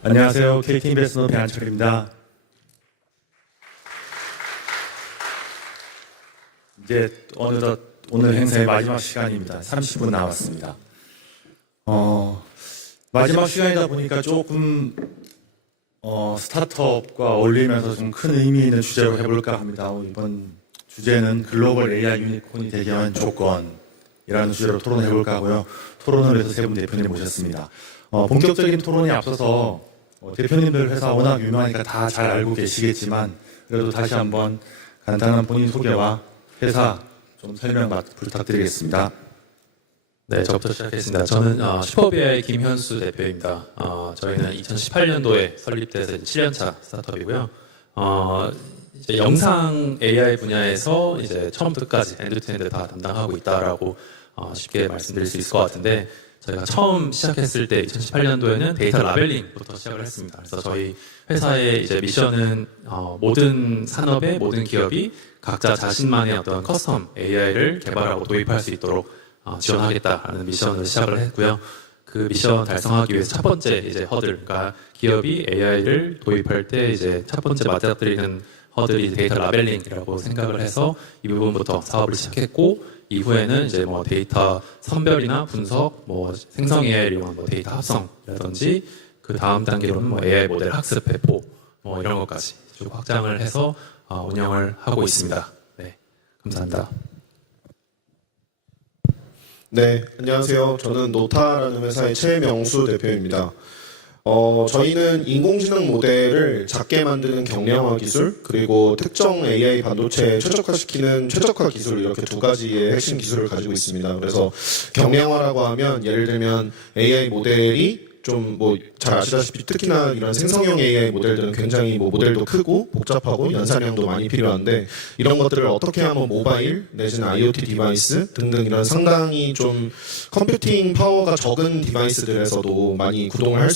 안녕하세요. KT인베스트너 배한철입니다. 이제 어느덧 오늘 행사의 마지막 시간입니다. 30분 남았습니다. 마지막 시간이다 보니까 조금 스타트업과 어울리면서 좀 큰 의미 있는 주제로 해볼까 합니다. 이번 주제는 글로벌 AI 유니콘이 되기 위한 조건이라는 주제로 토론해볼까 하고요. 토론을 위해서 세 분 대표님 모셨습니다. 본격적인 토론에 앞서서 대표님들 회사 워낙 유명하니까 다 잘 알고 계시겠지만 그래도 다시 한번 간단한 본인 소개와 회사 좀 설명 부탁드리겠습니다. 네, 저부터 시작하겠습니다. 저는 슈퍼비아의 김현수 대표입니다. 저희는 2018년도에 설립돼서 7년차 스타트업이고요. 이제 영상 AI 분야에서 이제 처음부터 끝까지 엔드-투-엔드 다 담당하고 있다라고 쉽게 말씀드릴 수 있을 것 같은데, 저희가 처음 시작했을 때 2018년도에는 데이터 라벨링부터 시작을 했습니다. 그래서 저희 회사의 이제 미션은 모든 산업의 모든 기업이 각자 자신만의 어떤 커스텀 AI를 개발하고 도입할 수 있도록 지원하겠다라는 미션을 시작을 했고요. 그 미션 달성하기 위해서 첫 번째 이제 허들, 그러니까 기업이 AI를 도입할 때 이제 첫 번째 맞닥뜨리는 허들이 데이터 라벨링이라고 생각을 해서 이 부분부터 사업을 시작했고, 이후에는 이제 뭐 데이터 선별이나 분석, 뭐 생성 AI를 이용한 뭐 데이터 합성이라든지, 그 다음 단계로는 뭐 AI 모델 학습 배포 뭐 이런 것까지 쭉 확장을 해서 운영을 하고 있습니다. 네, 감사합니다. 네, 안녕하세요. 저는 노타라는 회사의 최명수 대표입니다. 저희는 인공지능 모델을 작게 만드는 경량화 기술, 그리고 특정 AI 반도체에 최적화시키는 최적화 기술, 이렇게 두 가지의 핵심 기술을 가지고 있습니다. 그래서 경량화라고 하면 예를 들면 AI 모델이 좀 뭐 잘 아시다시피 특히나 이런 생성형 AI 모델들은 굉장히 뭐 모델도 크고 복잡하고 연산량도 많이 필요한데, 이런 것들을 어떻게 하면 모바일 내지는 IoT 디바이스 등등 이런 상당히 좀 컴퓨팅 파워가 적은 디바이스들에서도 많이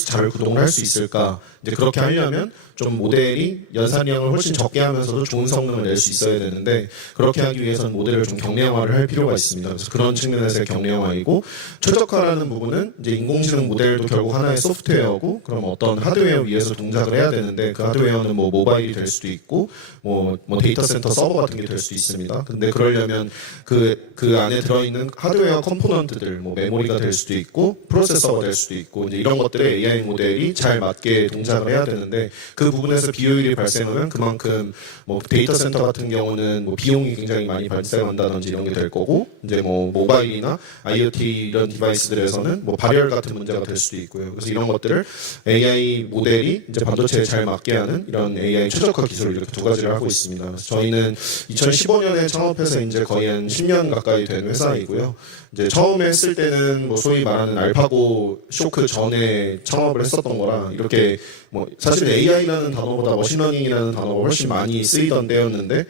잘 구동을 할 수 있을까, 이제 그렇게 하려면 좀 모델이 연산량을 훨씬 적게 하면서도 좋은 성능을 낼 수 있어야 되는데, 그렇게 하기 위해서는 모델을 좀 경량화를 할 필요가 있습니다. 그래서 그런 측면에서의 경량화이고, 최적화라는 부분은 이제 인공지능 모델도 결국 하나의 소프트웨어고, 그럼 어떤 하드웨어 위에서 동작을 해야 되는데, 그 하드웨어는 뭐 모바일이 될 수도 있고 뭐 데이터 센터 서버 같은 게 될 수도 있습니다. 근데 그러려면 그 안에 들어있는 하드웨어 컴포넌트들, 뭐 메모리가 될 수도 있고 프로세서가 될 수도 있고, 이제 이런 것들에 AI 모델이 잘 맞게 동작을 해야 되는데, 그 부분에서 비효율이 발생하면 그만큼 뭐 데이터 센터 같은 경우는 뭐 비용이 굉장히 많이 발생한다든지 이런 게 될 거고, 이제 뭐 모바일이나 IoT 이런 디바이스들에서는 뭐 발열 같은 문제가 될 수도 있고요. 그래서 이런 것들을 AI 모델이 이제 반도체에 잘 맞게 하는 이런 AI 최적화 기술을 이렇게 두 가지를 하고 있습니다. 그래서 저희는 2015년에 창업해서 이제 거의 한 10년 가까이 된 회사이고요. 이제 처음에 했을 때는 뭐 소위 말하는 알파고 쇼크 전에 창업을 했었던 거라, 이렇게 뭐 사실 AI라는 단어보다 머신러닝이라는 단어가 훨씬 많이 쓰이던 때였는데,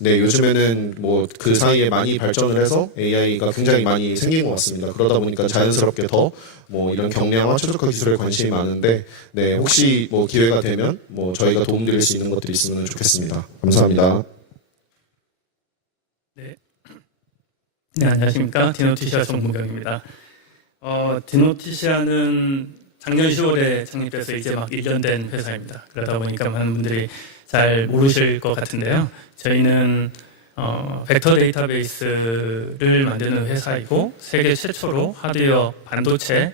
네, 요즘에는 뭐 그 사이에 많이 발전을 해서 AI가 굉장히 많이 생긴 것 같습니다. 그러다 보니까 자연스럽게 더 뭐 이런 경량화 최적화 기술에 관심이 많은데, 네, 혹시 뭐 기회가 되면 뭐 저희가 도움드릴 수 있는 것들이 있으면 좋겠습니다. 감사합니다. 네, 안녕하십니까. 디노티시아 정문경입니다. 디노티시아는 작년 10월에 창립돼서 이제 막 1년 된 회사입니다. 그러다 보니까 많은 분들이 잘 모르실 것 같은데요. 저희는 벡터 데이터베이스를 만드는 회사이고, 세계 최초로 하드웨어 반도체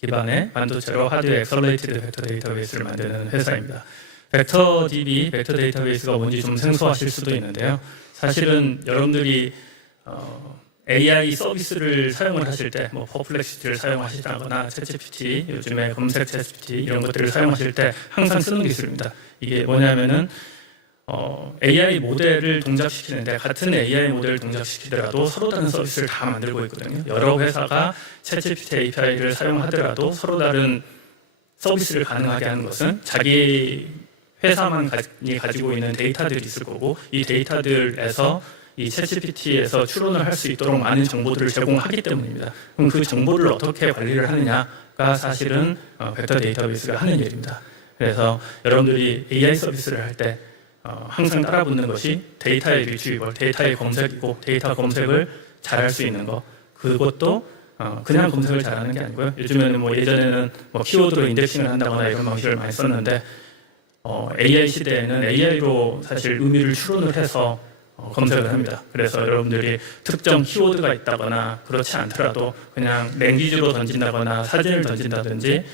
기반의 반도체로 하드웨어 엑셀러레이티드 벡터 데이터베이스를 만드는 회사입니다. 벡터 DB, 벡터 데이터베이스가 뭔지 좀 생소하실 수도 있는데요. 사실은 여러분들이 AI 서비스를 사용을 하실 때, 뭐 퍼플렉시티를 사용하시다거나 챗GPT, 요즘에 검색 챗GPT 이런 것들을 사용하실 때 항상 쓰는 기술입니다. 이게 뭐냐면은 AI 모델을 동작시키는데, 같은 AI 모델을 동작시키더라도 서로 다른 서비스를 다 만들고 있거든요. 여러 회사가 챗GPT API를 사용하더라도 서로 다른 서비스를 가능하게 하는 것은 자기 회사만 가지고 있는 데이터들이 있을 거고, 이 데이터들에서 이 챗GPT에서 추론을 할 수 있도록 많은 정보들을 제공하기 때문입니다. 그럼 그 정보를 어떻게 관리를 하느냐가 사실은 벡터 데이터베이스가 하는 일입니다. 그래서 여러분들이 AI 서비스를 할 때 항상 따라붙는 것이 데이터의 리트리벌, 데이터의 검색이고, 데이터 검색을 잘 할 수 있는 것, 그것도 그냥 검색을 잘하는 게 아니고요. 요즘에는 뭐 예전에는 뭐 키워드로 인덱싱을 한다거나 이런 방식을 많이 썼는데 AI 시대에는 AI로 사실 의미를 추론을 해서 검색을 합니다. 그래서 여러분들이 특정 키워드가 있다거나 그렇지 않더라도 그냥 랭귀지로 던진다거나 사진을 던진다든지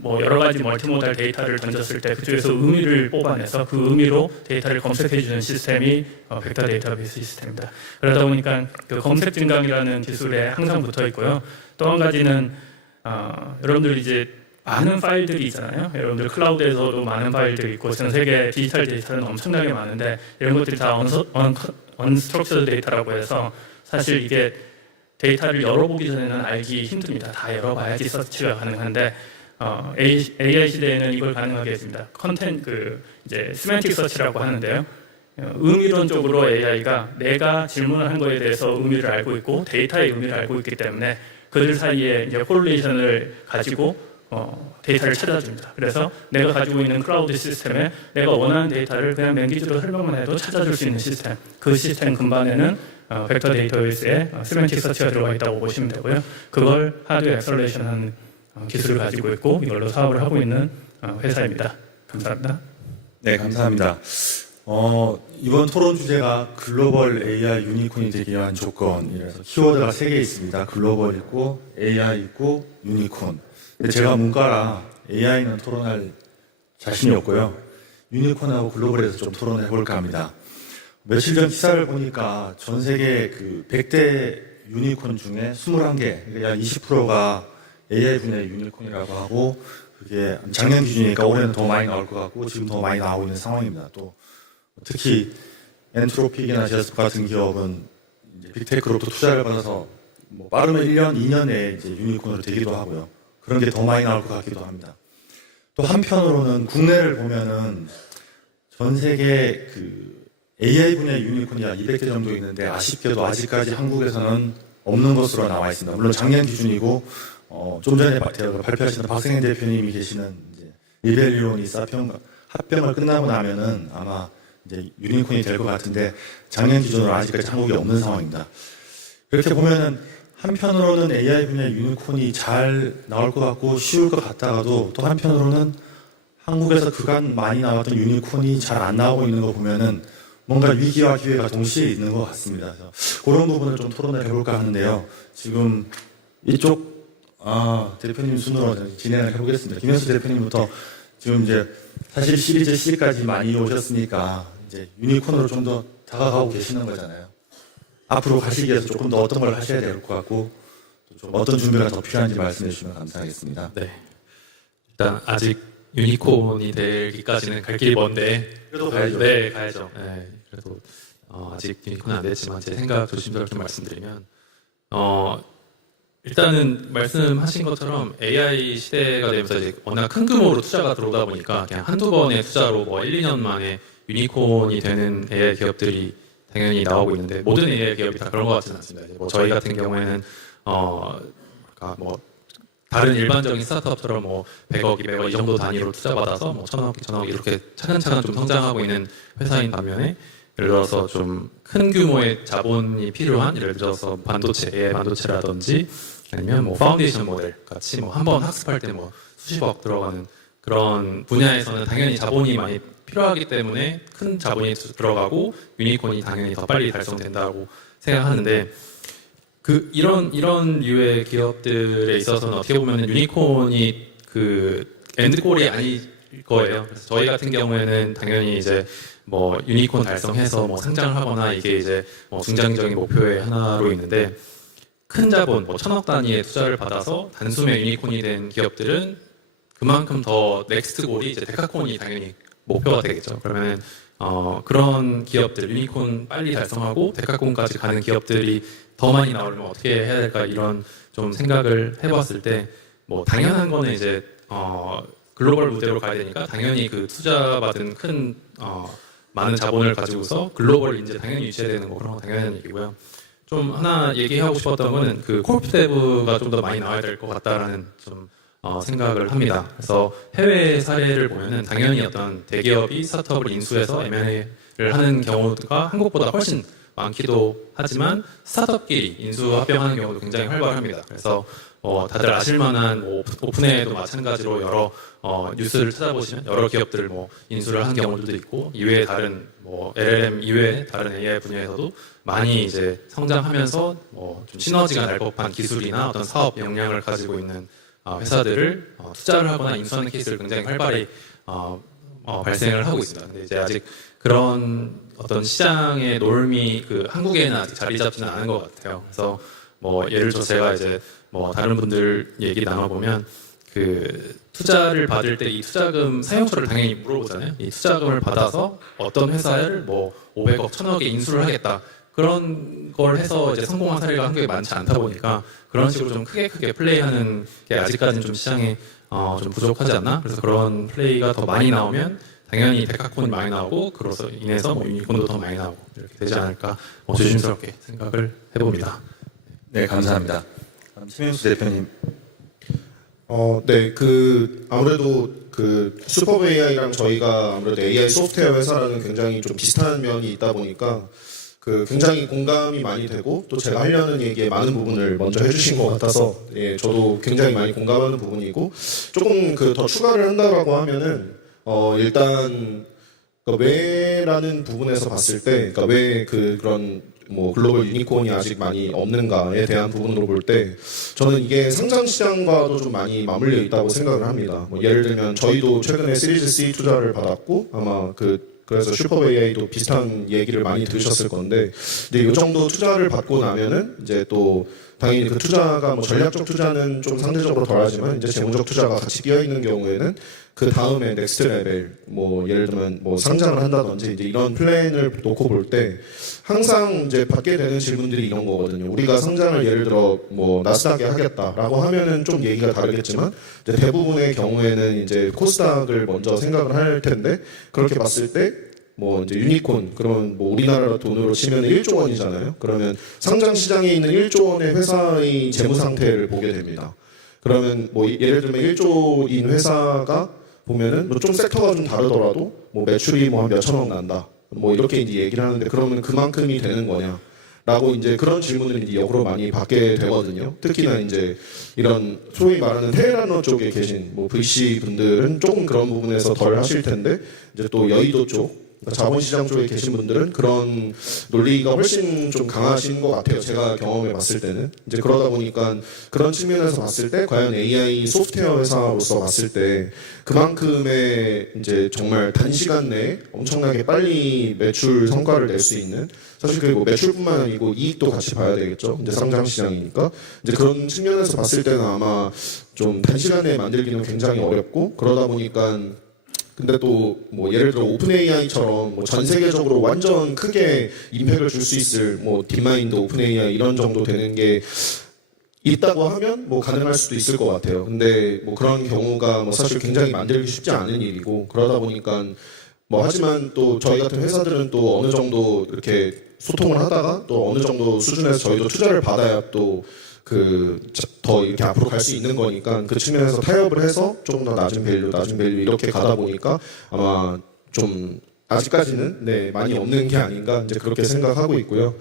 뭐 여러 가지 멀티모달 데이터를 던졌을 때 그쪽에서 의미를 뽑아내서 그 의미로 데이터를 검색해 주는 시스템이 벡터 데이터베이스 시스템입니다. 그러다 보니까 그 검색 증강이라는 기술에 항상 붙어 있고요. 또 한 가지는 여러분들이 이제 많은 파일들이 있잖아요. 여러분들 클라우드에서도 많은 파일들이 있고 전 세계 디지털 데이터는 엄청나게 많은데 이런 것들이 다 언스트럭처드 데이터라고 해서 사실 이게 데이터를 열어보기 전에는 알기 힘듭니다. 다 열어봐야지 서치가 가능한데 AI 시대에는 이걸 가능하게 했습니다. 이제 세맨틱 서치라고 하는데요. 의미론적으로 AI가 내가 질문을 한 거에 대해서 의미를 알고 있고 데이터의 의미를 알고 있기 때문에 그들 사이에 이제 콜레이션을 가지고 데이터를 찾아줍니다. 그래서 내가 가지고 있는 클라우드 시스템에 내가 원하는 데이터를 그냥 랭귀지로 설명만 해도 찾아줄 수 있는 시스템, 그 시스템 근반에는 벡터 데이터베이스에 세맨틱 서치가 들어가 있다고 보시면 되고요. 그걸 하드웨어 엑셀레이션하는 기술을 가지고 있고 이걸로 사업을 하고 있는 회사입니다. 감사합니다. 네, 감사합니다. 이번 토론 주제가 글로벌 AI 유니콘이 되기 위한 조건이라서 키워드가 3개 있습니다. 글로벌 있고 AI 있고 유니콘. 근데 제가 문과라 AI는 토론할 자신이 없고요. 유니콘하고 글로벌에서 좀 토론을 해볼까 합니다. 며칠 전 기사를 보니까 전 세계 그 100대 유니콘 중에 21개, 그러니까 약 20%가 AI 분야의 유니콘이라고 하고 그게 작년 기준이니까 올해는 더 많이 나올 것 같고 지금 더 많이 나오고 있는 상황입니다. 또 특히 엔트로픽이나 제스퍼 같은 기업은 이제 빅테크로부터 투자를 받아서 뭐 빠르면 1년, 2년 내에 이제 유니콘으로 되기도 하고요. 그런 게 더 많이 나올 것 같기도 합니다. 또 한편으로는 국내를 보면은 전 세계 그 AI 분야 유니콘이 약 200개 정도 있는데 아쉽게도 아직까지 한국에서는 없는 것으로 나와 있습니다. 물론 작년 기준이고 좀 전에 발표하시는 박승현 대표님이 계시는 이제 리벨리온이 합병을 끝나고 나면은 아마 이제 유니콘이 될 것 같은데 작년 기준으로 아직까지 한국에 없는 상황입니다. 이렇게 보면은 한편으로는 AI 분야 유니콘이 잘 나올 것 같고 쉬울 것 같다가도 또 한편으로는 한국에서 그간 많이 나왔던 유니콘이 잘 안 나오고 있는 거 보면은 뭔가 위기와 기회가 동시에 있는 것 같습니다. 그래서 그런 부분을 좀 토론을 해볼까 하는데요. 지금 이쪽 대표님 순으로 진행을 해보겠습니다. 김현수 대표님부터 지금 이제 사실 시리즈 C까지 많이 오셨으니까 이제 유니콘으로 좀 더 다가가고 계시는 거잖아요. 앞으로 가시기 위해서 조금 더 어떤 걸 하셔야 될 것 같고 좀 어떤 준비가 더 필요한지 말씀해 주시면 감사하겠습니다. 네. 일단 아직 유니콘이 되기까지는 갈 길이 먼데 그래도 가야죠. 네, 가야죠. 네, 그래도 아직 유니콘은 안 됐지만 제 생각 조심스럽게 말씀드리면 일단은 말씀하신 것처럼 AI 시대가 되면서 이제 워낙 큰 규모로 투자가 들어오다 보니까 그냥 한두 번의 투자로 뭐 1, 2년 만에 유니콘이 되는 AI 기업들이 당연히 나오고 있는데 모든 AI 기업이 다 그런 것 같지는 않습니다. 이제 뭐 저희 같은 경우에는 뭐 다른 일반적인 스타트업처럼 뭐 100억, 200억 이 정도 단위로 투자받아서 뭐 1000억, 2000억 이렇게 차근차근 좀 성장하고 있는 회사인 반면에 예를 들어서 좀 큰 규모의 자본이 필요한 예를 들어서 반도체, AI 반도체라든지 아니면 뭐 파운데이션 모델 같이 뭐 한번 학습할 때 뭐 수십억 들어가는 그런 분야에서는 당연히 자본이 많이 필요하기 때문에 큰 자본이 들어가고 유니콘이 당연히 더 빨리 달성된다고 생각하는데 이런 류의 기업들에 있어서는 어떻게 보면 유니콘이 그 엔드골이 아닐 거예요. 그래서 저희 같은 경우에는 당연히 이제 뭐 유니콘 달성해서 뭐 상장을 하거나 이게 이제 뭐 중장기적인 목표의 하나로 있는데 큰 자본, 뭐 1000억 단위의 투자를 받아서 단숨에 유니콘이 된 기업들은 그만큼 더 넥스트 골이 이제 데카콘이 당연히 목표가 되겠죠. 그러면 그런 기업들 유니콘 빨리 달성하고 데카콘까지 가는 기업들이 더 많이 나오려면 어떻게 해야 될까 이런 좀 생각을 해봤을 때 뭐 당연한 거는 이제 글로벌 무대로 가야 되니까 당연히 그 투자받은 큰 많은 자본을 가지고서 글로벌 인재 당연히 유치해야 되는 거 그런 거 당연한 얘기고요. 좀 하나 얘기하고 싶었던 거는 그 콜프데브가 좀 더 많이 나와야 될 것 같다라는 좀 생각을 합니다. 그래서 해외 사례를 보면은 당연히 어떤 대기업이 스타트업을 인수해서 M&A를 하는 경우가 한국보다 훨씬 많기도 하지만 스타트업끼리 인수합병하는 경우도 굉장히 활발합니다. 그래서 다들 아실만한 오픈AI도 마찬가지로 여러 뉴스를 찾아보시면 여러 기업들 인수를 한 경우들도 있고 이외에 다른 LLM 이외에 다른 AI 분야에서도 많이 이제 성장하면서 좀 시너지가 날 법한 기술이나 어떤 사업 역량을 가지고 있는 회사들을 투자를 하거나 인수하는 케이스를 굉장히 활발히 발생을 하고 있습니다. 근데 이제 아직 그런 어떤 시장의 놀미 한국에는 아직 자리 잡지는 않은 것 같아요. 그래서 예를 들어 제가 이제 다른 분들 얘기 나눠보면 투자를 받을 때 이 투자금 사용처를 당연히 물어보잖아요. 이 투자금을 받아서 어떤 회사를 500억, 1000억에 인수를 하겠다. 그런 걸 해서 이제 성공한 사례가 한국에 많지 않다 보니까 그런 식으로 좀 크게 플레이하는 게 아직까지는 좀 시장에 좀 부족하지 않나? 그래서 그런 플레이가 더 많이 나오면 당연히 데카콘이 많이 나오고 그로서 인해서 유니콘도 더 많이 나오고 이렇게 되지 않을까 조심스럽게 생각을 해봅니다. 네, 감사합니다. 다음 심현수 대표님. 네, 아무래도 슈퍼 AI랑 저희가 아무래도 AI 소프트웨어 회사라는 굉장히 좀 비슷한 면이 있다 보니까 굉장히 공감이 많이 되고 또 제가 하려는 얘기에 많은 부분을 먼저 해주신 것 같아서 저도 굉장히 많이 공감하는 부분이고 조금 더 추가를 한다라고 하면은 일단 왜라는 부분에서 봤을 때 왜 그런 글로벌 유니콘이 아직 많이 없는가에 대한 부분으로 볼 때 저는 이게 상장 시장과도 좀 많이 맞물려 있다고 생각을 합니다. 예를 들면 저희도 최근에 시리즈 C 투자를 받았고 아마 그래서 슈퍼 AI도 비슷한 얘기를 많이 들으셨을 건데 이제 이 정도 투자를 받고 나면은 이제 또 당연히 투자가 전략적 투자는 좀 상대적으로 덜하지만 이제 재무적 투자가 같이 끼어 있는 경우에는 그 다음에 넥스트 레벨 예를 들면 상장을 한다든지 이제 이런 플랜을 놓고 볼 때 항상 이제 받게 되는 질문들이 이런 거거든요. 우리가 상장을 예를 들어 나스닥에 하겠다라고 하면은 좀 얘기가 다르겠지만 이제 대부분의 경우에는 이제 코스닥을 먼저 생각을 할 텐데 그렇게 봤을 때 이제 유니콘 그러면 우리나라 돈으로 치면 1조 원이잖아요. 그러면 상장 시장에 있는 1조 원의 회사의 재무 상태를 보게 됩니다. 그러면 예를 들면 1조인 회사가 보면은 좀 섹터가 좀 다르더라도 매출이 한 몇천억 난다. 이렇게 이제 얘기를 하는데 그러면 그만큼이 되는 거냐? 라고 이제 그런 질문을 이제 역으로 많이 받게 되거든요. 특히나 이제 이런 소위 말하는 테헤란러 쪽에 계신 VC 분들은 조금 그런 부분에서 덜 하실 텐데 이제 또 여의도 쪽 자본시장 쪽에 계신 분들은 그런 논리가 훨씬 좀 강하신 것 같아요. 제가 경험해 봤을 때는. 이제 그러다 보니까 그런 측면에서 봤을 때 과연 AI 소프트웨어 회사로서 봤을 때 그만큼의 이제 정말 단시간 내에 엄청나게 빨리 매출 성과를 낼 수 있는 사실 매출뿐만 아니고 이익도 같이 봐야 되겠죠. 이제 상장 시장이니까. 이제 그런 측면에서 봤을 때는 아마 좀 단시간 내에 만들기는 굉장히 어렵고 그러다 보니까 근데 또 예를 들어 오픈 AI처럼 전 세계적으로 완전 크게 임팩을 줄 수 있을 딥마인드, 오픈 AI 이런 정도 되는 게 있다고 하면 가능할 수도 있을 것 같아요. 근데 그런 경우가 사실 굉장히 만들기 쉽지 않은 일이고 그러다 보니까 하지만 또 저희 같은 회사들은 또 어느 정도 이렇게 소통을 하다가 또 어느 정도 수준에서 저희도 투자를 받아야 또 더 이렇게 앞으로 갈 수 있는 거니까 그 측면에서 타협을 해서 조금 더 낮은 밸류 이렇게 가다 보니까 아마 좀 아직까지는 많이 없는 게 아닌가 이제 그렇게 생각하고 있고요.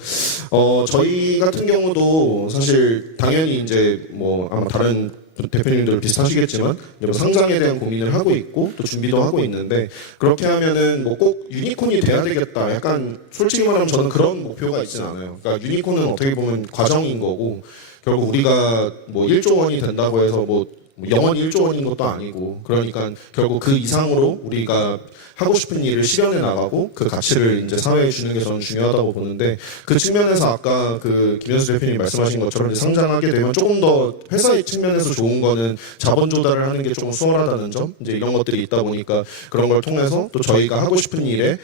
저희 같은 경우도 사실 당연히 이제 아마 다른 대표님들 비슷하시겠지만 상장에 대한 고민을 하고 있고 또 준비도 하고 있는데 그렇게 하면은 꼭 유니콘이 돼야 되겠다. 약간 솔직히 말하면 저는 그런 목표가 있진 않아요. 그러니까 유니콘은 어떻게 보면 과정인 거고 결국 우리가 1조 원이 된다고 해서 영원히 1조 원인 것도 아니고 그러니까 결국 그 이상으로 우리가 하고 싶은 일을 실현해 나가고 그 가치를 이제 사회에 주는 게 저는 중요하다고 보는데 그 측면에서 아까 김현수 대표님 말씀하신 것처럼 이제 상장하게 되면 조금 더 회사의 측면에서 좋은 거는 자본 조달을 하는 게 조금 수월하다는 점 이제 이런 것들이 있다 보니까 그런 걸 통해서 또 저희가 하고 싶은 일에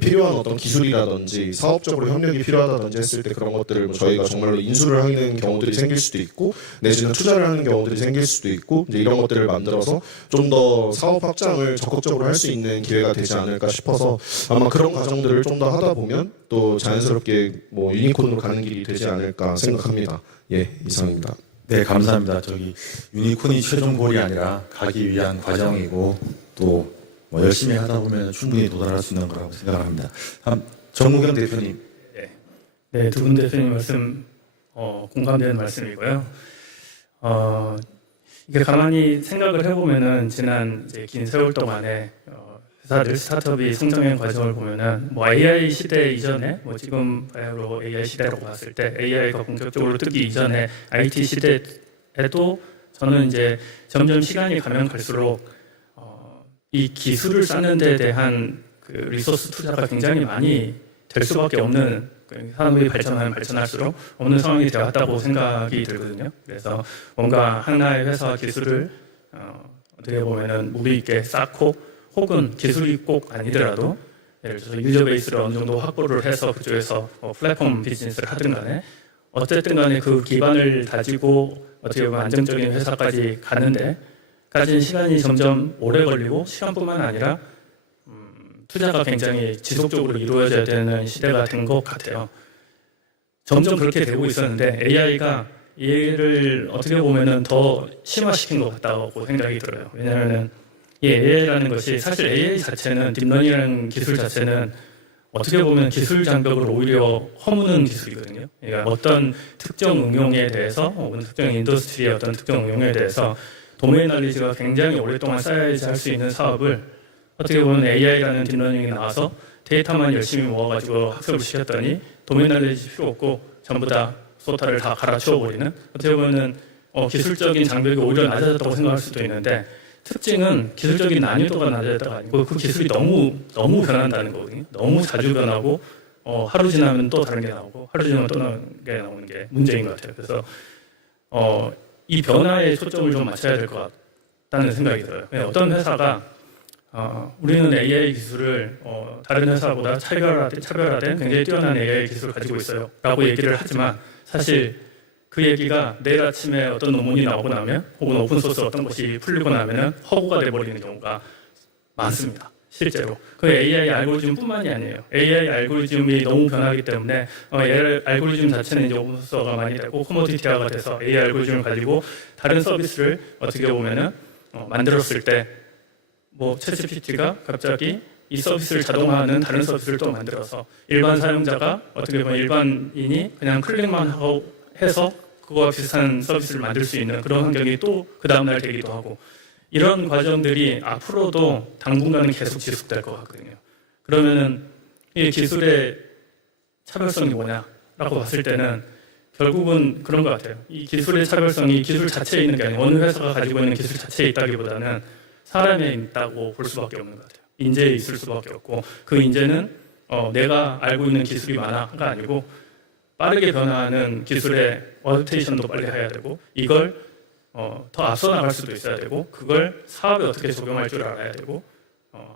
필요한 어떤 기술이라든지 사업적으로 협력이 필요하다든지 했을 때 그런 것들을 저희가 정말로 인수를 하는 경우들이 생길 수도 있고 내지는 투자를 하는 경우들이 생길 수도 있고 이제 이런 것들을 만들어서 좀 더 사업 확장을 적극적으로 할 수 있는 기회가 되지 않을까 싶어서 아마 그런 과정들을 좀 더 하다 보면 또 자연스럽게 유니콘으로 가는 길이 되지 않을까 생각합니다. 예, 이상입니다. 네, 감사합니다. 유니콘이 최종 골이 아니라 가기 위한 과정이고 또 열심히 하다 보면 충분히 도달할 수 있는 거라고 생각합니다. 다음 정무경 대표님. 네, 두 분 대표님 말씀 공감되는 말씀이고요. 이게 가만히 생각을 해보면은 지난 이제 긴 세월 동안에 회사들 스타트업이 성장의 과정을 보면은 뭐 AI 시대 이전에 뭐 지금 바로 AI 시대라고 봤을 때 AI가 본격적으로 뜨기 이전에 IT 시대에도 저는 이제 점점 시간이 가면 갈수록 이 기술을 쌓는 데 대한 그 리소스 투자가 굉장히 많이 될 수밖에 없는 산업이 발전하면 발전할수록 없는 상황이 되었다고 생각이 들거든요. 그래서 뭔가 하나의 회사 기술을 어떻게 보면은 무리 있게 쌓고 혹은 기술이 꼭 아니더라도 예를 들어서 유저 베이스를 어느 정도 확보를 해서 그쪽에서 플랫폼 비즈니스를 하든 간에 어쨌든 간에 그 기반을 다지고 어떻게 보면 안정적인 회사까지 가는데 까지는 시간이 점점 오래 걸리고 시간뿐만 아니라 투자가 굉장히 지속적으로 이루어져야 되는 시대가 된 것 같아요. 점점 그렇게 되고 있었는데 AI가 얘를 어떻게 보면은 더 심화시킨 것 같다고 생각이 들어요. 왜냐하면은 이 AI라는 것이 사실 AI 자체는 딥러닝이라는 기술 자체는 어떻게 보면 기술 장벽을 오히려 허무는 기술이거든요. 그러니까 어떤 특정 응용에 대해서 혹은 특정 인더스트리의 어떤 특정 응용에 대해서 도메인 날리지가 굉장히 오랫동안 쌓여야지 할 수 있는 사업을 어떻게 보면 AI라는 딥러닝이 나와서 데이터만 열심히 모아가지고 학습을 시켰더니 도메인 날리지 필요 없고 전부 다 소타를 다 갈아치워버리는 어떻게 보면 기술적인 장벽이 오히려 낮아졌다고 생각할 수도 있는데 특징은 기술적인 난이도가 낮아졌다가 아니고 그 기술이 너무 변한다는 거거든요. 너무 자주 변하고 하루 지나면 또 다른 게 나오고 하루 지나면 또 다른 게 나오는 게 문제인 것 같아요. 그래서 이 변화에 초점을 좀 맞춰야 될 것 같다는 생각이 들어요. 어떤 회사가 우리는 AI 기술을 다른 회사보다 차별화된 굉장히 뛰어난 AI 기술을 가지고 있어요 라고 얘기를 하지만 사실 그 얘기가 내일 아침에 어떤 논문이 나오고 나면 혹은 오픈소스 어떤 것이 풀리고 나면 허구가 돼버리는 경우가 많습니다. 실제로. 그 AI 알고리즘뿐만이 아니에요. AI 알고리즘이 너무 변하기 때문에 알고리즘 자체는 이제 오픈소스가 많이 되고 코모디티화가 돼서 AI 알고리즘을 가지고 다른 서비스를 어떻게 보면은 만들었을 때 뭐 챗GPT가 갑자기 이 서비스를 자동화하는 다른 서비스를 또 만들어서 일반 사용자가 어떻게 보면 일반인이 그냥 클릭만 하고 해서 그거와 비슷한 서비스를 만들 수 있는 그런 환경이 또 그 다음날 되기도 하고 이런 과정들이 앞으로도 당분간은 계속 지속될 것 같거든요. 그러면은 이 기술의 차별성이 뭐냐라고 봤을 때는 결국은 그런 것 같아요. 이 기술의 차별성이 기술 자체에 있는 게 아니고 어느 회사가 가지고 있는 기술 자체에 있다기보다는 사람에 있다고 볼 수밖에 없는 것 같아요. 인재에 있을 수밖에 없고 그 인재는 내가 알고 있는 기술이 많아가 아니고 빠르게 변화하는 기술의 어댑테이션도 빨리 해야 되고 이걸 더 앞서 나갈 수도 있어야 되고 그걸 사업에 어떻게 적용할 줄 알아야 되고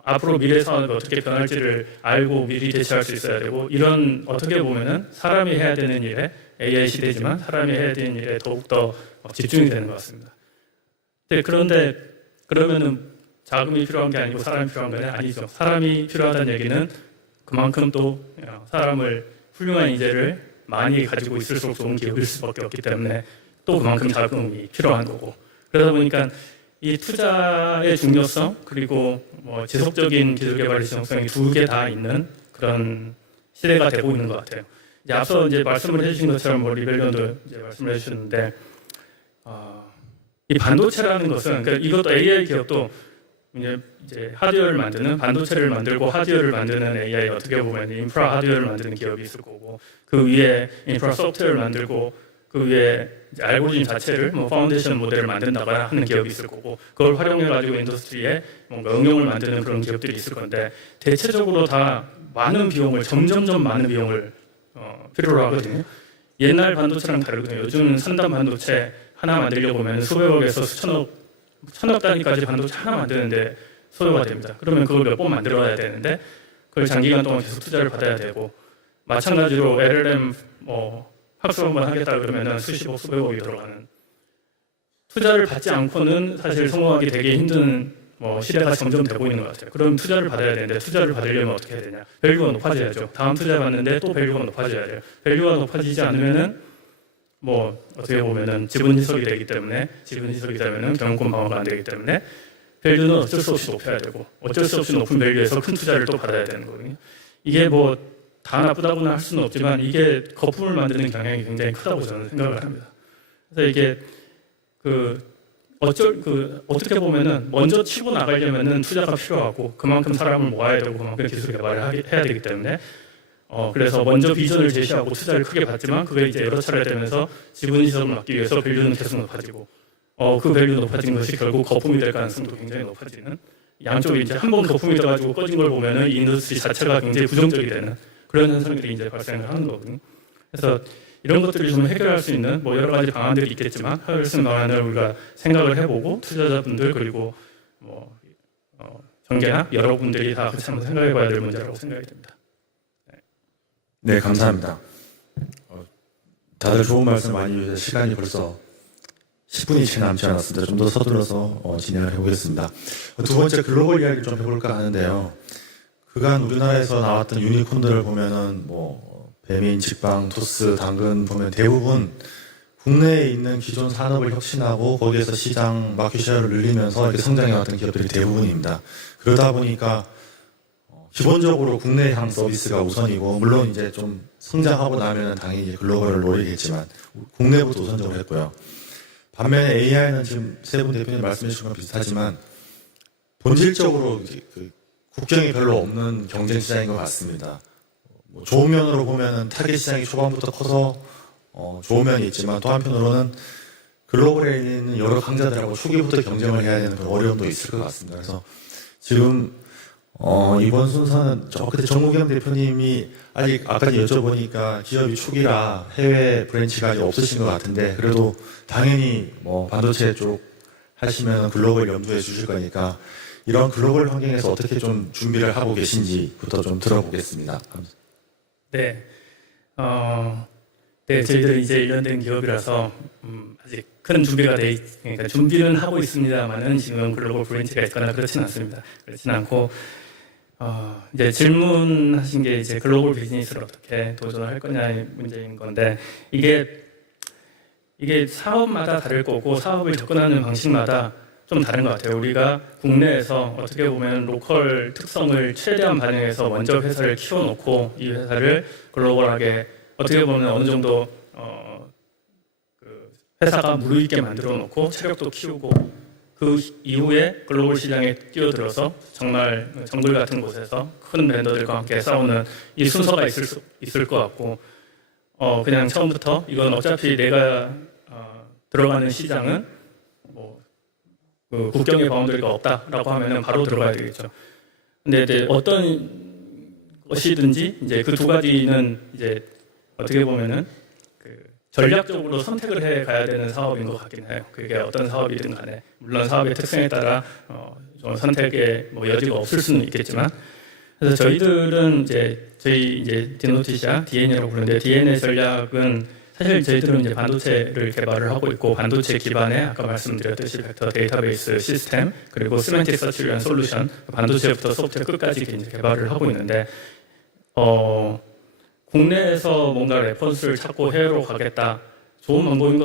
앞으로 미래 사업이 어떻게 변할지를 알고 미리 대처할 수 있어야 되고 이런 어떻게 보면은 사람이 해야 되는 일에 AI 시대지만 사람이 해야 되는 일에 더욱더 집중이 되는 것 같습니다. 그런데 그러면은 자금이 필요한 게 아니고 사람이 필요한 건 아니죠. 사람이 필요하다는 얘기는 그만큼 또 사람을 훌륭한 인재를 많이 가지고 있을수록 좋은 기업일 수밖에 없기 때문에 또 그만큼 자금이 필요한 거고 그러다 보니까 이 투자의 중요성 그리고 지속적인 기술 개발의 지속성이 두 개 다 있는 그런 시대가 되고 있는 것 같아요. 이제 앞서 이제 말씀을 해주신 것처럼 리벨련도 이제 말씀을 해주셨는데 이 반도체라는 것은 그러니까 이것도 AI 기업도 이제 하드웨어를 만드는 반도체를 만들고 하드웨어를 만드는 AI 어떻게 보면 인프라 하드웨어를 만드는 기업이 있을 거고 그 위에 인프라 소프트웨어를 만들고 그 위에 이제 알고리즘 자체를 파운데이션 모델을 만든다거나 하는 기업이 있을 거고 그걸 활용해 가지고 인더스트리에 뭔가 응용을 만드는 그런 기업들이 있을 건데 대체적으로 다 많은 비용을 점점점 많은 비용을 필요로 하거든요. 옛날 반도체랑 다르거든요. 요즘은 3단 반도체 하나 만들려고 보면 수백억에서 천억 단위까지 반도체 하나 만드는데 소요가 됩니다. 그러면 그걸 몇 번 만들어야 되는데 그걸 장기간 동안 계속 투자를 받아야 되고 마찬가지로 LLM 학습 한번 하겠다 그러면 수십억 수백억이 들어가는 투자를 받지 않고는 사실 성공하기 되게 힘든 시대가 점점 되고 있는 것 같아요. 그럼 투자를 받아야 되는데 투자를 받으려면 어떻게 해야 되냐? 밸류가 높아져야죠. 다음 투자 받는데 또 밸류가 높아져야 돼요. 밸류가 높아지지 않으면은 어떻게 보면은 지분 희석이 되기 때문에 지분 희석이 되면은 경영권 방어가 안 되기 때문에 밸류는 어쩔 수 없이 높여야 되고 어쩔 수 없이 높은 밸류에서 큰 투자를 또 받아야 되는 거거든요. 이게 다 나쁘다고는 할 수는 없지만 이게 거품을 만드는 경향이 굉장히 크다고 저는 생각을 합니다. 그래서 이게 어떻게 보면은 먼저 치고 나가려면은 투자가 필요하고 그만큼 사람을 모아야 되고 그만큼 기술 개발을 해야 되기 때문에 그래서 먼저 비전을 제시하고 투자를 크게 받지만 그게 이제 여러 차례 되면서 지분 이석을 막기 위해서 밸류는 계속 높아지고 그 밸류 높아진 것이 결국 거품이 될 가능성도 굉장히 높아지는 양쪽이 이제 한 번 거품이 돼가지고 꺼진 걸 보면은 이 인더스트리 자체가 굉장히 부정적이 되는 그런 현상들이 이제 발생을 하는 거거든요. 그래서 이런 것들을 좀 해결할 수 있는 뭐 여러 가지 방안들이 있겠지만 효율성 방안을 우리가 생각을 해보고 투자자분들 그리고 정계나 여러분들이 다 같이 한번 생각해봐야 될 문제라고 생각이 됩니다. 네, 감사합니다. 다들 좋은 말씀 많이 주셔서 시간이 벌써 10분이 채 남지 않았습니다. 좀 더 서둘러서 진행을 해보겠습니다. 두 번째 글로벌 이야기를 좀 해볼까 하는데요. 그간 우리나라에서 나왔던 유니콘들을 보면은 배민, 직방, 토스, 당근 보면 대부분 국내에 있는 기존 산업을 혁신하고 거기에서 시장 마켓 쉐어를 늘리면서 이렇게 성장해왔던 기업들이 대부분입니다. 그러다 보니까 기본적으로 국내향 서비스가 우선이고 물론 이제 좀 성장하고 나면 당연히 글로벌을 노리겠지만 국내부터 우선적으로 했고요. 반면에 AI는 지금 세 분 대표님 말씀해 주신 건 비슷하지만 본질적으로 국경이 별로 없는 경쟁 시장인 것 같습니다. 좋은 면으로 보면은 타겟 시장이 초반부터 커서 좋은 면이 있지만 또 한편으로는 글로벌에 있는 여러 강자들하고 초기부터 경쟁을 해야 되는 그런 어려움도 있을 것 같습니다. 그래서 지금 이번 순서는 저 끝에 정무경 대표님이 아직 아까 여쭤보니까 기업이 초기라 해외 브랜치가 아직 없으신 것 같은데 그래도 당연히 반도체 쪽 하시면 글로벌 염두에 주실 거니까 이런 글로벌 환경에서 어떻게 좀 준비를 하고 계신지부터 좀 들어보겠습니다. 네, 네, 저희들은 이제 1년 된 기업이라서 아직 큰 준비가 그러니까 준비는 하고 있습니다만은 지금 글로벌 브랜치가 있거나 그렇지는 않습니다. 그렇지는 않고 이제 질문하신 게 이제 글로벌 비즈니스를 어떻게 도전할 거냐의 문제인 건데 이게 사업마다 다를 거고 사업을 접근하는 방식마다 좀 다른 것 같아요. 우리가 국내에서 어떻게 보면 로컬 특성을 최대한 반영해서 먼저 회사를 키워놓고 이 회사를 글로벌하게 어떻게 보면 어느 정도 회사가 무르익게 만들어 놓고 체력도 키우고 그 이후에 글로벌 시장에 뛰어들어서 정말 정글 같은 곳에서 큰 vendor들과 함께 싸우는 이 순서가 있을 것 같고 그냥 처음부터 이건 어차피 내가 들어가는 시장은 국경의 바운더리가 없다라고 하면은 바로 들어가야 되겠죠. 근데 이제 어떤 것이든지 이제 그 두 가지는 이제 어떻게 보면은 전략적으로 선택을 해 가야 되는 사업인 것 같긴 해요. 그게 어떤 사업이든 간에 물론 사업의 특성에 따라 좀 선택의 여지가 없을 수는 있겠지만 그래서 저희들은 저희 디노티샤 DNA라고 부르는데 DNA 전략은 사실 저희들은 이제 반도체를 개발을 하고 있고 반도체 기반의 아까 말씀드렸듯이 벡터 데이터베이스 시스템 그리고 시멘틱 서치를 위한 솔루션 반도체부터 소프트웨어 끝까지 이제 개발을 하고 있는데 국내에서 뭔가 레퍼런스를 찾고 해외로 가겠다 좋은 방법인 것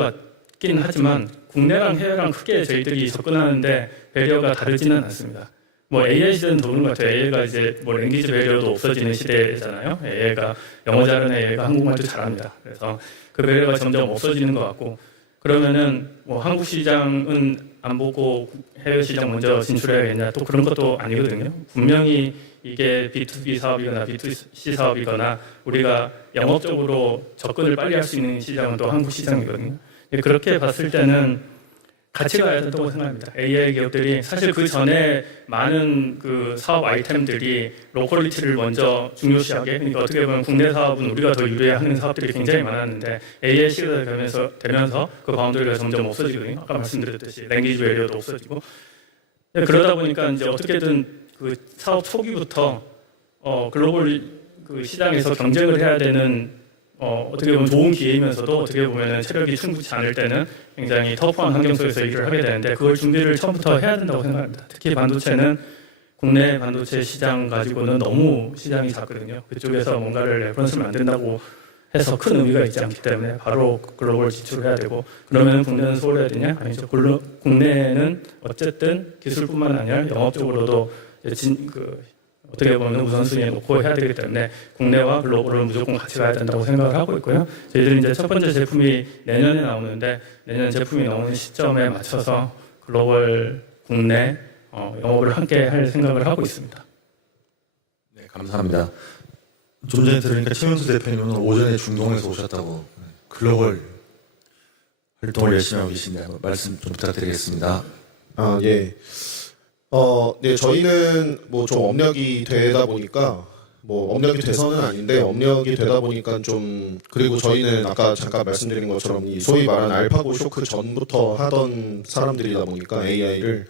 같긴 하지만 국내랑 해외랑 크게 저희들이 접근하는데 배리어가 다르지는 않습니다. AI 시대는 도는 것 같아요. AI가 이제 랭귀지 배리어도 없어지는 시대잖아요. AI가 영어 잘하는 AI가 한국말도 잘합니다. 그래서 그 배리어가 점점 없어지는 것 같고 그러면은 한국 시장은 안 보고 해외 시장 먼저 진출해야겠냐 또 그런 것도 아니거든요. 분명히 이게 B2B 사업이거나 B2C 사업이거나 우리가 영업적으로 접근을 빨리 할 수 있는 시장은 또 한국 시장이거든요. 그렇게 봤을 때는 같이 가야 된다고 생각합니다. AI 기업들이 사실 그 전에 많은 그 사업 아이템들이 로컬리티를 먼저 중요시하게 그러니까 어떻게 보면 국내 사업은 우리가 더 유리해하는 사업들이 굉장히 많았는데 AI 시대가 되면서 그 바운더리가 점점 없어지거든요. 아까 말씀드렸듯이 랭귀지 배리어도 없어지고 그러다 보니까 이제 어떻게든 그 사업 초기부터 글로벌 그 시장에서 경쟁을 해야 되는 어떻게 보면 좋은 기회이면서도 어떻게 보면 체력이 충분치 않을 때는 굉장히 터프한 환경 속에서 일을 하게 되는데 그걸 준비를 처음부터 해야 된다고 생각합니다. 특히 반도체는 국내 반도체 시장 가지고는 너무 시장이 작거든요. 그쪽에서 뭔가를 레퍼런스를 만든다고 해서 큰 의미가 있지 않기 때문에 바로 글로벌 진출을 해야 되고 그러면 국내는 소홀해야 되냐? 아니죠. 국내는 어쨌든 기술뿐만 아니라 영업적으로도 어떻게 보면 우선순위에 놓고 해야 되기 때문에 국내와 글로벌을 무조건 같이 가야 된다고 생각을 하고 있고요. 저희들이 이제 첫 번째 제품이 내년에 나오는데 내년 제품이 나오는 시점에 맞춰서 글로벌, 국내 영업을 함께 할 생각을 하고 있습니다. 네, 감사합니다. 좀 전에 들으니까 최명수 대표님 오늘 오전에 중동에서 오셨다고 글로벌 활동을 열심히 하고 계신데 말씀 좀 부탁드리겠습니다. 아, 예. 네, 저희는 뭐 좀 업력이 되다 보니까 뭐 업력이 돼서는 아닌데 업력이 되다 보니까 좀 그리고 저희는 아까 잠깐 말씀드린 것처럼 이 소위 말하는 알파고 쇼크 전부터 하던 사람들이다 보니까 AI를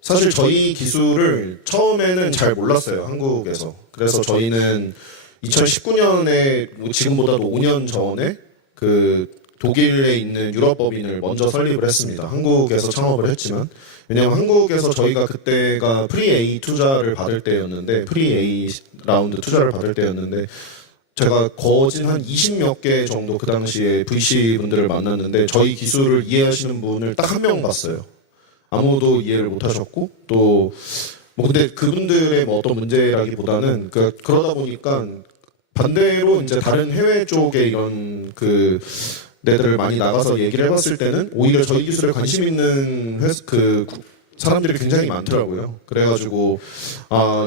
사실 저희 기술을 처음에는 잘 몰랐어요, 한국에서. 그래서 저희는 2019년에 지금보다도 5년 전에 그 독일에 있는 유럽법인을 먼저 설립을 했습니다. 한국에서 창업을 했지만 왜냐하면 한국에서 저희가 그때가 프리-A 투자를 받을 때였는데 프리-A 라운드 투자를 받을 때였는데 제가 거진 한 20몇 개 정도 그 당시에 VC 분들을 만났는데 저희 기술을 이해하시는 분을 딱 한 명 봤어요. 아무도 이해를 못 하셨고 또 뭐 근데 그분들의 뭐 어떤 문제라기보다는 그러다 보니까 반대로 이제 다른 해외 쪽에 이런 그 네들을 많이 나가서 얘기를 해봤을 때는 오히려 저희 기술에 관심 있는 사람들이 굉장히 많더라고요. 그래가지고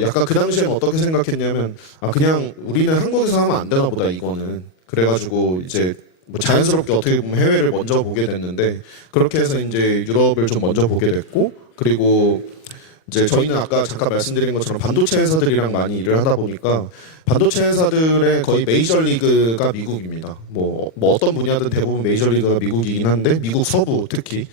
약간 그 당시에는 어떻게 생각했냐면 그냥 우리는 한국에서 하면 안 되나 보다 이거는. 그래가지고 이제 뭐 자연스럽게 어떻게 보면 해외를 먼저 보게 됐는데 그렇게 해서 이제 유럽을 좀 먼저 보게 됐고 그리고 이제 저희는 아까 잠깐 말씀드린 것처럼 반도체 회사들이랑 많이 일을 하다 보니까 반도체 회사들의 거의 메이저리그가 미국입니다. 뭐 어떤 분야든 대부분 메이저리그가 미국이긴 한데 미국 서부 특히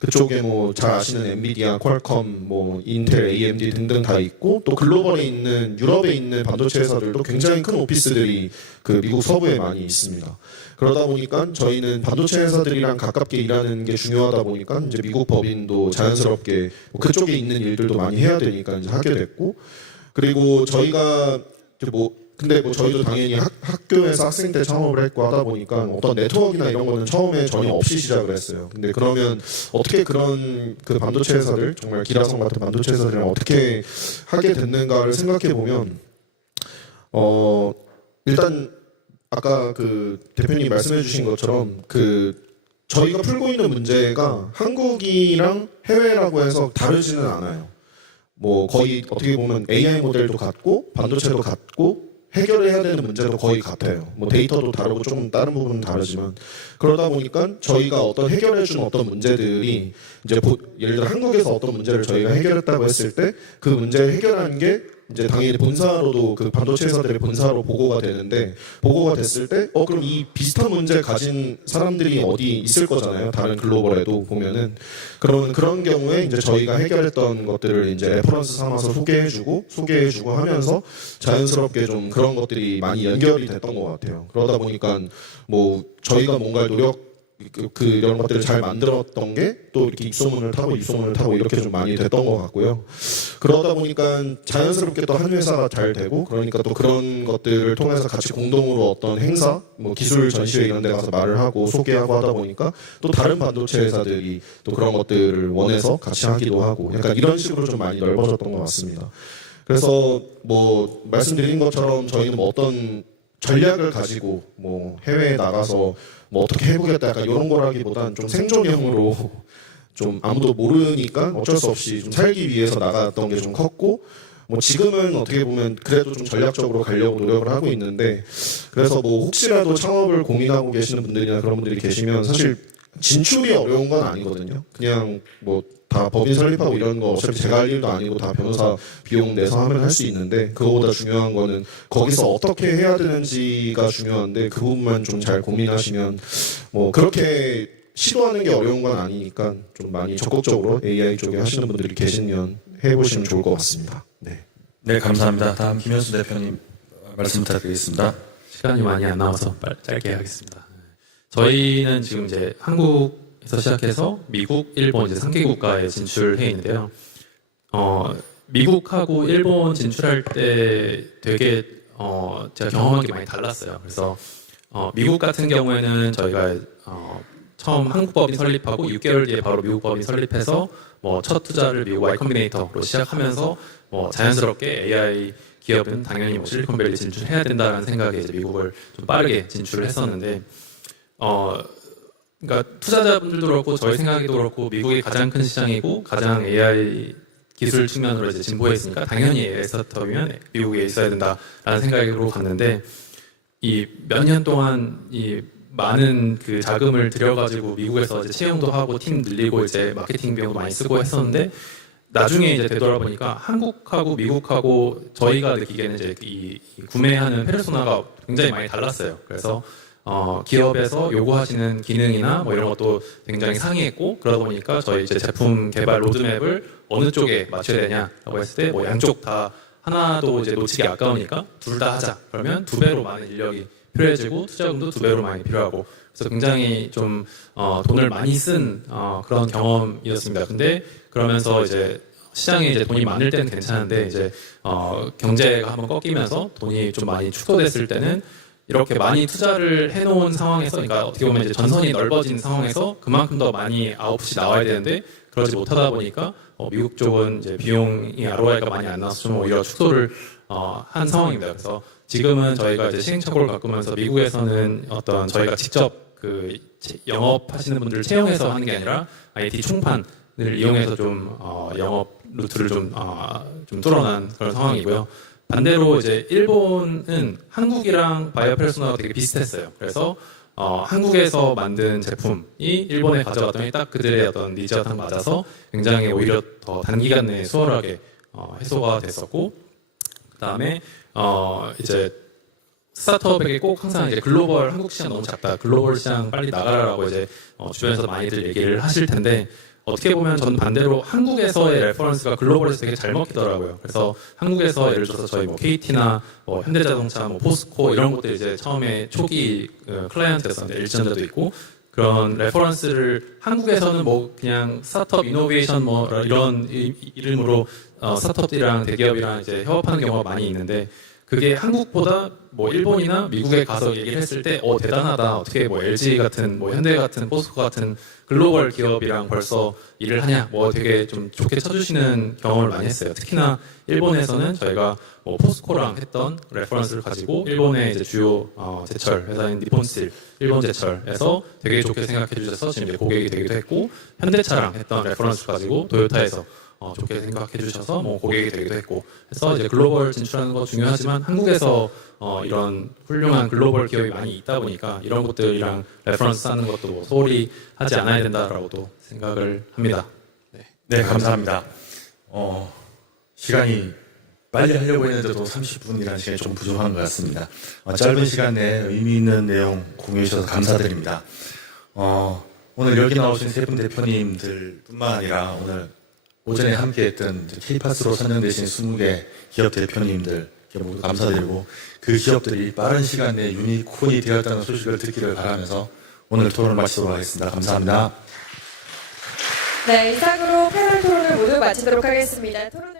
그쪽에 뭐 잘 아시는 엔비디아, 퀄컴, 뭐 인텔, AMD 등등 다 있고 또 글로벌에 있는 유럽에 있는 반도체 회사들도 굉장히 큰 오피스들이 그 미국 서부에 많이 있습니다. 그러다 보니까 저희는 반도체 회사들이랑 가깝게 일하는 게 중요하다 보니까 이제 미국 법인도 자연스럽게 뭐 그쪽에 있는 일들도 많이 해야 되니까 이제 하게 됐고 그리고 저희가 근데 뭐 저희도 당연히 학교에서 학생 때 창업을 했고 하다 보니까 어떤 네트워크나 이런 거는 처음에 전혀 없이 시작을 했어요. 근데 그러면 어떻게 그런 그 반도체 회사들 정말 기라성 같은 반도체 회사들이랑 어떻게 하게 됐는가를 생각해 보면 일단 아까 그 대표님 말씀해 주신 것처럼 저희가 풀고 있는 문제가 한국이랑 해외라고 해서 다르지는 않아요. 뭐 거의 어떻게 보면 AI 모델도 같고 반도체도 같고 해결해야 되는 문제도 거의 같아요. 뭐 데이터도 다르고 조금 다른 부분은 다르지만 그러다 보니까 저희가 어떤 해결해준 어떤 문제들이 이제 예를 들어 한국에서 어떤 문제를 저희가 해결했다고 했을 때 그 문제를 해결한 게 이제 당연히 본사로도 그 반도체 회사들의 본사로 보고가 되는데 보고가 됐을 때 그럼 이 비슷한 문제 가진 사람들이 어디 있을 거잖아요. 다른 글로벌에도 보면은 그러면 그런 경우에 이제 저희가 해결했던 것들을 이제 레퍼런스 삼아서 소개해주고 하면서 자연스럽게 좀 그런 것들이 많이 연결이 됐던 것 같아요. 그러다 보니까 뭐 저희가 뭔가를 이런 것들을 잘 만들었던 게 또 이렇게 입소문을 타고 이렇게 좀 많이 됐던 것 같고요. 그러다 보니까 자연스럽게 또 한 회사가 잘 되고 그러니까 또 그런 것들을 통해서 같이 공동으로 어떤 행사, 뭐 기술 전시회 이런 데 가서 말을 하고 소개하고 하다 보니까 또 다른 반도체 회사들이 또 그런 것들을 원해서 같이 하기도 하고 약간 이런 식으로 좀 많이 넓어졌던 것 같습니다. 그래서 뭐 말씀드린 것처럼 저희는 뭐 어떤 전략을 가지고 뭐 해외에 나가서 뭐 어떻게 해보겠다 약간 이런 거라기보단 좀 생존형으로 좀 아무도 모르니까 어쩔 수 없이 좀 살기 위해서 나갔던 게 좀 컸고 뭐 지금은 어떻게 보면 그래도 좀 전략적으로 가려고 노력을 하고 있는데 그래서 뭐 혹시라도 창업을 고민하고 계시는 분들이나 그런 분들이 계시면 사실 진출이 어려운 건 아니거든요. 그냥 뭐 다 법인 설립하고 이런 거 어차피 제가 할 일도 아니고 다 변호사 비용 내서 하면 할 수 있는데 그거보다 중요한 거는 거기서 어떻게 해야 되는지가 중요한데 그 부분만 좀 잘 고민하시면 뭐 그렇게 시도하는 게 어려운 건 아니니까 좀 많이 적극적으로 AI 쪽에 하시는 분들이 계시면 해보시면 좋을 것 같습니다. 네. 네, 감사합니다. 다음 김현수 대표님 말씀 부탁드리겠습니다. 시간이 많이 안 남아서 짧게 하겠습니다. 저희는 지금 이제 한국에서 시작해서 미국, 일본 이제 3개 국가에 진출해 있는데요. 미국하고 일본 진출할 때 되게 제가 경험한 게 많이 달랐어요. 그래서 미국 같은 경우에는 저희가 처음 한국 법인 설립하고 6개월 뒤에 바로 미국 법인 설립해서 뭐 첫 투자를 미국 Y 컴비네이터로 시작하면서 뭐 자연스럽게 AI 기업은 당연히 뭐 실리콘밸리 진출해야 된다라는 생각에 이제 미국을 좀 빠르게 진출을 했었는데 그러니까 투자자분들도 그렇고 저희 생각에도 그렇고 미국이 가장 큰 시장이고 가장 AI 기술 측면으로 이제 진보해 있으니까 당연히 AI 스타트업이면 미국에 있어야 된다라는 생각으로 갔는데 이 몇 년 동안 이 많은 그 자금을 들여가지고 미국에서 이제 채용도 하고 팀 늘리고 이제 마케팅 비용도 많이 쓰고 했었는데 나중에 이제 되돌아보니까 한국하고 미국하고 저희가 느끼기에는 이제 이 구매하는 페르소나가 굉장히 많이 달랐어요. 그래서 기업에서 요구하시는 기능이나 뭐 이런 것도 굉장히 상이했고 그러다 보니까 저희 이제 제품 개발 로드맵을 어느 쪽에 맞춰야 되냐라고 했을 때 뭐 양쪽 다 하나도 이제 놓치기 아까우니까 둘 다 하자. 그러면 2배로 많은 인력이 필요해지고 투자금도 2배로 많이 필요하고 그래서 굉장히 좀 돈을 많이 쓴 그런 경험이었습니다. 근데 그러면서 이제 시장에 이제 돈이 많을 때는 괜찮은데 이제 경제가 한번 꺾이면서 돈이 좀 많이 축소됐을 때는 이렇게 많이 투자를 해놓은 상황에서, 그러니까 어떻게 보면 이제 전선이 넓어진 상황에서 그만큼 더 많이 아웃풋이 나와야 되는데 그러지 못하다 보니까 미국 쪽은 이제 비용이 ROI가 많이 안 나와서 좀 오히려 축소를 한 상황입니다. 그래서 지금은 저희가 이제 시행착오를 겪으면서 미국에서는 어떤 저희가 직접 그 영업하시는 분들을 채용해서 하는 게 아니라 IT 총판을 이용해서 좀 영업 루트를 좀 뚫어난 그런 상황이고요. 반대로 이제 일본은 한국이랑 바이오 페르소나가 되게 비슷했어요. 그래서 한국에서 만든 제품이 일본에 가져갔더니 딱 그들의 어떤 니즈와 딱 맞아서 굉장히 오히려 더 단기간 내에 수월하게 해소가 됐었고, 그다음에 이제 스타트업에게 꼭 항상 이제 글로벌 한국 시장 너무 작다, 글로벌 시장 빨리 나가라라고 이제 주변에서 많이들 얘기를 하실 텐데. 어떻게 보면 저는 반대로 한국에서의 레퍼런스가 글로벌에서 되게 잘 먹히더라고요. 그래서 한국에서 예를 들어서 저희 뭐 KT나 뭐 현대자동차, 뭐 포스코 이런 것들이 이제 처음에 초기 클라이언트였었는데 LG전자도 있고 그런 레퍼런스를 한국에서는 뭐 그냥 스타트업 이노베이션 뭐 이런 이름으로 스타트업들이랑 대기업이랑 이제 협업하는 경우가 많이 있는데 그게 한국보다 뭐 일본이나 미국에 가서 얘기를 했을 때 대단하다, 어떻게 뭐 LG 같은 뭐 현대 같은 포스코 같은 글로벌 기업이랑 벌써 일을 하냐, 뭐 되게 좀 좋게 쳐주시는 경험을 많이 했어요. 특히나 일본에서는 저희가 뭐 포스코랑 했던 레퍼런스를 가지고 일본의 이제 주요 제철 회사인 니폰스틸 일본 제철에서 되게 좋게 생각해 주셔서 지금 이제 고객이 되기도 했고, 현대차랑 했던 레퍼런스를 가지고 도요타에서 좋게 생각해 주셔서 뭐 고객이 되기도 했고, 그래서 이제 글로벌 진출하는 거 중요하지만 한국에서 이런 훌륭한 글로벌 기업이 많이 있다 보니까 이런 것들이랑 레퍼런스 쌓는 것도 뭐 소홀히 하지 않아야 된다라고도 생각을 합니다. 네, 감사합니다. 시간이 빨리 하려고 했는데도 30분이라는 시간이 좀 부족한 것 같습니다. 짧은 시간 내에 의미 있는 내용 공유해 주셔서 감사드립니다. 오늘 여기 나오신 세 분 대표님들 뿐만 아니라 오늘 오전에 함께했던 K파스로 선정되신 20개 기업 대표님들 모두 감사드리고, 그 기업들이 빠른 시간 내에 유니콘이 되었다는 소식을 듣기를 바라면서 오늘 토론을 마치도록 하겠습니다. 감사합니다. 네, 이상으로 패널 토론을 모두 마치도록 하겠습니다. 토론을